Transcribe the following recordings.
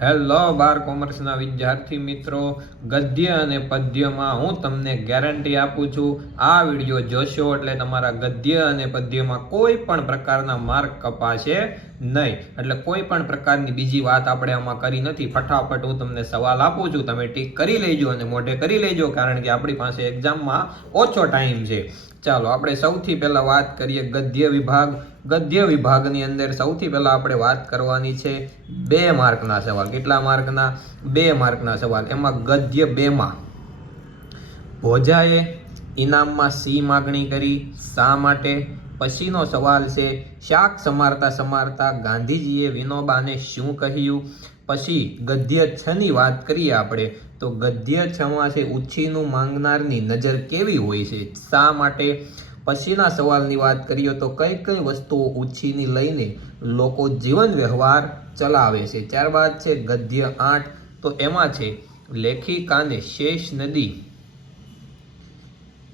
Hello 12 કોમર્સના વિદ્યાર્થી મિત્રો, ગદ્ય અને પદ્યમાં હું તમને ગેરંટી આપું છું, આ વિડીયો જોશો એટલે તમારા ગદ્ય અને પદ્યમાં કોઈ પણ પ્રકારના માર્ક કપાશે નહીં. એટલે કોઈ પણ પ્રકારની બીજી વાત આપણે આમાં કરી નથી. ફટાફટ હું તમને સવાલ આપું છું, તમે ટીક કરી લેજો અને મોઢે કરી લેજો, કારણ કે આપણી પાસે એક્ઝામમાં ઓછો ટાઈમ છે. ચાલો આપણે સૌથી પહેલા વાત કરીએ ગદ્ય વિભાગ. ગદ્ય વિભાગની અંદર સૌથી પહેલા આપણે વાત કરવાની છે 2 માર્કના સવાલ. કેટલા માર્કના? 2 માર્કના સવાલ. એમાં ગદ્ય 2માં ભોજાએ ઇનામમાં સી માગણી કરી, શા માટે? પછીનો સવાલ છે શાક સમારતા સમારતા ગાંધીજીએ વિનોબાને શું કહ્યું? પછી ગદ્ય 6 ની વાત કરીએ આપણે, તો ગદ્ય 6માં છે ઉછીનું માંગનારની નજર કેવી હોય છે, શા માટે? પછીના સવાલની વાત કરીએ તો કઈ કઈ વસ્તુઓ ઉછીની લઈને લોકો જીવન વ્યવહાર ચલાવે છે. ત્યારબાદ છે ગદ્ય 8, તો એમાં છે લેખિકાને શેષ નદી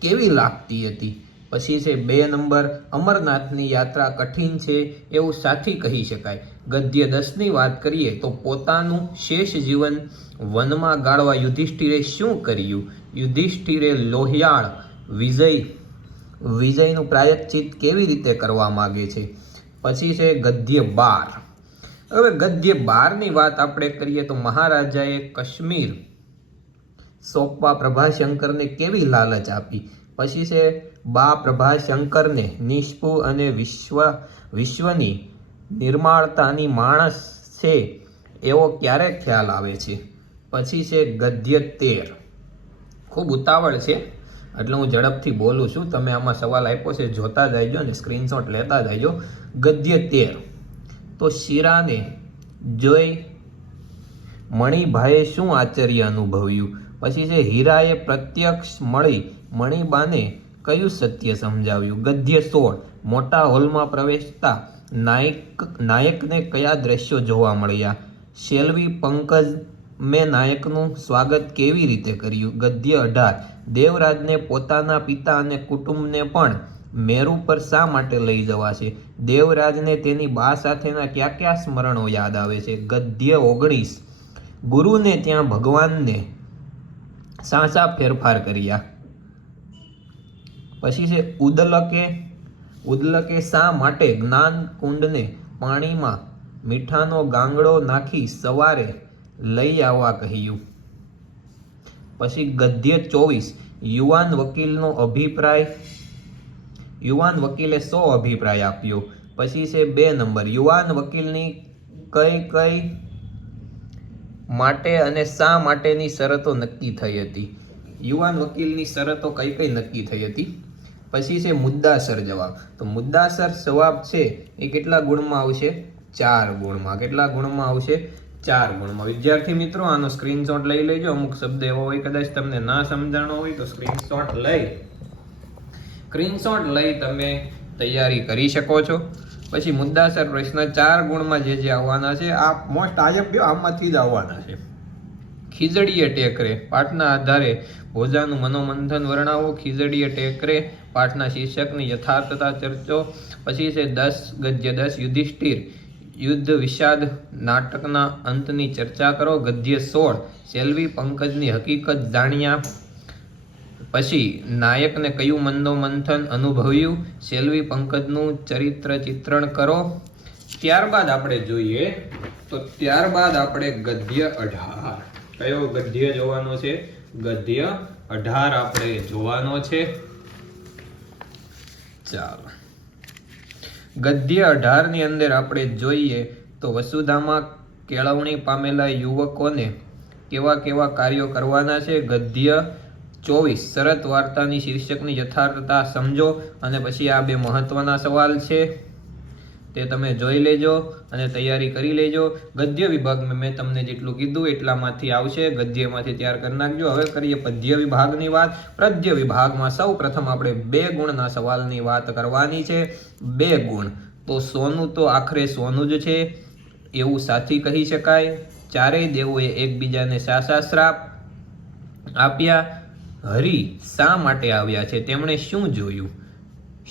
કેવી લાગતી હતી. પછી છે 2 નંબર, અમરનાથની યાત્રા કઠિન છે એવું સાથી કહી શકાય. ગદ્ય 10 ની વાત કરીએ તો પોતાનું શેષ જીવન વનમાં ગાળવા યુધિષ્ઠિરે શું કર્યું? યુધિષ્ઠિરે લોહિયાળ વિજયનું પ્રાયશ્ચિત કેવી રીતે કરવા માંગે છે. પછી છે ગદ્ય 12. હવે ગદ્ય 12 ની વાત આપણે કરીએ તો મહારાજાએ કાશ્મીર સોંપવા પ્રભાશંકરને કેવી લાલચ આપી. પછી છે બા પ્રભાશંકરને નિષ્પુ અને વિશ્વની નિર્માળતાની માણસ છે એવો ક્યારે ખ્યાલ આવે છે. પછી છે ગદ્ય 13. ખૂબ ઉતાવળ છે એટલે હું ઝડપથી બોલું છું, તમે આમાં સવાલ આપ્યો છે જોતા જજો અને સ્ક્રીનશોટ લેતા જજો. ગદ્ય 13, તો શીરાને જોઈ મણિભાઈએ શું આશ્ચર્ય અનુભવ્યું. પછી છે હીરાએ પ્રત્યક્ષ મળી મણિબાને કયું સત્ય સમજાવ્યું. ગદ્ય 16, મોટા હોલમાં પ્રવેશતા નાયકને કયા દ્રશ્યો જોવા મળ્યા. શેલ્વી પંકજ મેં નાયકનું સ્વાગત કેવી રીતે કર્યું. ગદ્ય 18, દેવરાજને પોતાના પિતા અને કુટુંબને પણ મેરુ પર શા માટે લઈ જવાશે. દેવરાજને તેની બા સાથેના કયા કયા સ્મરણો યાદ આવે છે. ગદ્ય 19, ગુરુને ત્યાં ભગવાનને શા ફેરફાર કર્યા. પછી છે ઉદલકે શા માટે જ્ઞાન કુંડને પાણીમાં મીઠાનો ગાંગડો નાખી સવારે લઈ આવવા કહ્યું. પછી ગદ્ય 24, યુવાન વકીલે શો અભિપ્રાય આપ્યો. પછી છે 2 નંબર, યુવાન વકીલની કઈ માટે અને શા માટેની શરતો નક્કી થઈ હતી. યુવાન વકીલની શરતો કઈ નક્કી થઈ હતી. પછી છે મુદ્દાસર જવાબ. તો મુદ્દાસર જવાબ છે એ કેટલા ગુણમાં આવશે? 4 ગુણમાં. કેટલા ગુણમાં આવશે? 4 ગુણમાં. વિદ્યાર્થી મિત્રો, આનો સ્ક્રીનશોટ લઈ લેજો. અમુક શબ્દ એવો હોય કદાચ તમને ના સમજાણો હોય તો સ્ક્રીનશોટ લઈ તમે તૈયારી કરી શકો છો. પછી મુદ્દાસર પ્રશ્ન 4 ગુણમાં જે આવવાના છે, આ મોસ્ટ આમાંથી જ આવવાના છે. ખીજડીએ ટેકરે પાઠના આધારે ભોજાનું મનોમંથન વર્ણવો. ખીજડીએ ટેકરે પાઠના શીર્ષકની યથાર્થતા ચર્ચો. પછી છે 10, ગદ્ય 10, યુધિષ્ઠિર યુદ્ધ વિષાદ નાટકના અંતની ચર્ચા કરો. ગદ્ય 16, શેલ્વી પંકજની હકીકત જાણ્યા પછી નાયકને કયું મનોમંથન અનુભવ્યું. શેલ્વી પંકજનું ચરિત્ર ચિત્રણ કરો. ત્યારબાદ આપણે જોઈએ તો ગદ્ય 18. કયો ગદ્ય જોવાનો છે? ગદ્ય 18 આપણે જોવાનો છે. ચાલો, ગદ્ય 18 ની અંદર આપણે જોઈએ તો વસુધામાં કેળવણી પામેલા યુવકોને કેવા કાર્યો કરવાના છે. ગદ્ય 24, શરત વાર્તાની શીર્ષકની યથાર્થતા સમજો. અને પછી આ 2 મહત્વના સવાલ છે, તે તમે જોઈ લેજો અને તૈયારી કરી લેજો. ગદ્ય વિભાગમાં મેં તમને જેટલું કીધું એટલામાંથી આવશે, ગદ્યમાંથી તૈયાર કરી નાખજો. હવે કરીએ પદ્ય વિભાગની વાત. પદ્ય વિભાગમાં સૌ પ્રથમ આપણે 2 ગુણના સવાલની વાત કરવાની છે. 2 ગુણ, તો સોનું તો આખરે સોનું જ છે એવું સાથી કહી શકાય. ચારેય દેવોએ એકબીજાને શા શ્રાપ આપ્યા. હરિ શા માટે આવ્યા છે, તેમણે શું જોયું.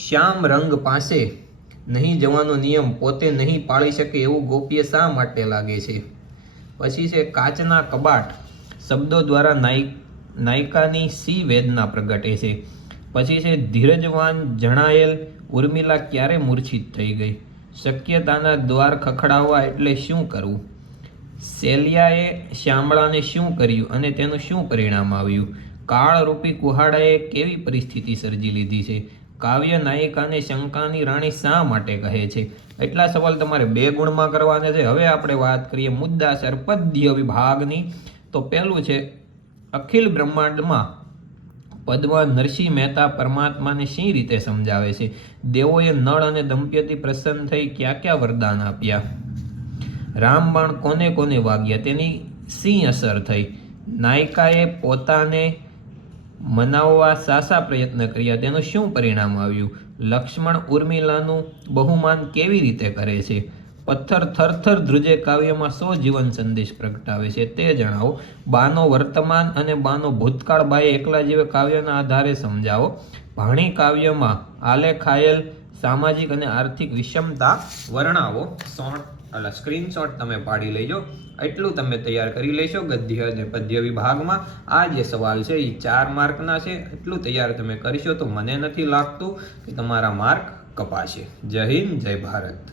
શ્યામ રંગ પાસે નહીં જવાનો નિયમ પોતે નહીં પાળી શકે એવું ગોપીએ શા માટે લાગે છે. પછી છે કાચના કબાટ, શબ્દો દ્વારા નાયિકાની સી વેદના પ્રગટે છે. પછી છે ધીરજવાન જણાયેલ, ઉર્મિલા ક્યારે મૂર્છિત થઈ ગઈ. શક્યતાના દ્વાર ખખડાવવા એટલે શું કરવું. શૈલ્યાએ શ્યામળાને શું કર્યું અને તેનું શું પરિણામ આવ્યું. કાળરૂપી કુહાડાએ કેવી પરિસ્થિતિ સર્જી લીધી છે. કાવ્ય નાયિકાને શંકાની રાણી શા માટે કહે છે. એટલા સવાલ તમારે 2 ગુણમાં કરવાના છે. હવે આપણે વાત કરીએ મુદ્દાસર પદ્ય વિભાગની. તો પહેલું છે અખિલ બ્રહ્માંડમાં પદમાં નરસિંહ મહેતા પરમાત્માને શી રીતે સમજાવે છે. દેવોએ નળ અને દંપતી પ્રસન્ન થઈ ક્યાં ક્યાં વરદાન આપ્યા. રામબાણ કોને કોને વાગ્યા, તેની શી અસર થઈ. નાયિકાએ પોતાને મનાવવા સાસા પ્રયત્ન કર્યા, તેનું શું પરિણામ આવ્યું. લક્ષ્મણ ઉર્મિલાનું બહુમાન કેવી રીતે કરે છે. પથ્થર થરથર ધ્રુજે કાવ્યમાં શો જીવન સંદેશ પ્રગટાવે છે તે જણાવો. બાનો વર્તમાન અને બાનો ભૂતકાળ બાએ એકલા જીવે કાવ્યના આધારે સમજાવો. ભાણી કાવ્યમાં આલેખાયેલ સામાજિક અને આર્થિક વિષમતા વર્ણવો. સ્ક્રીનશોટ તમે પાડી લેજો. એટલું તમે તૈયાર કરી લેશો ગદ્ય અને પદ્ય વિભાગમાં. આ જે સવાલ છે એ 4 માર્કના છે. એટલું તૈયાર તમે કરશો તો મને નથી લાગતું કે તમારા માર્ક કપાશે. જય હિન્દ, જય ભારત.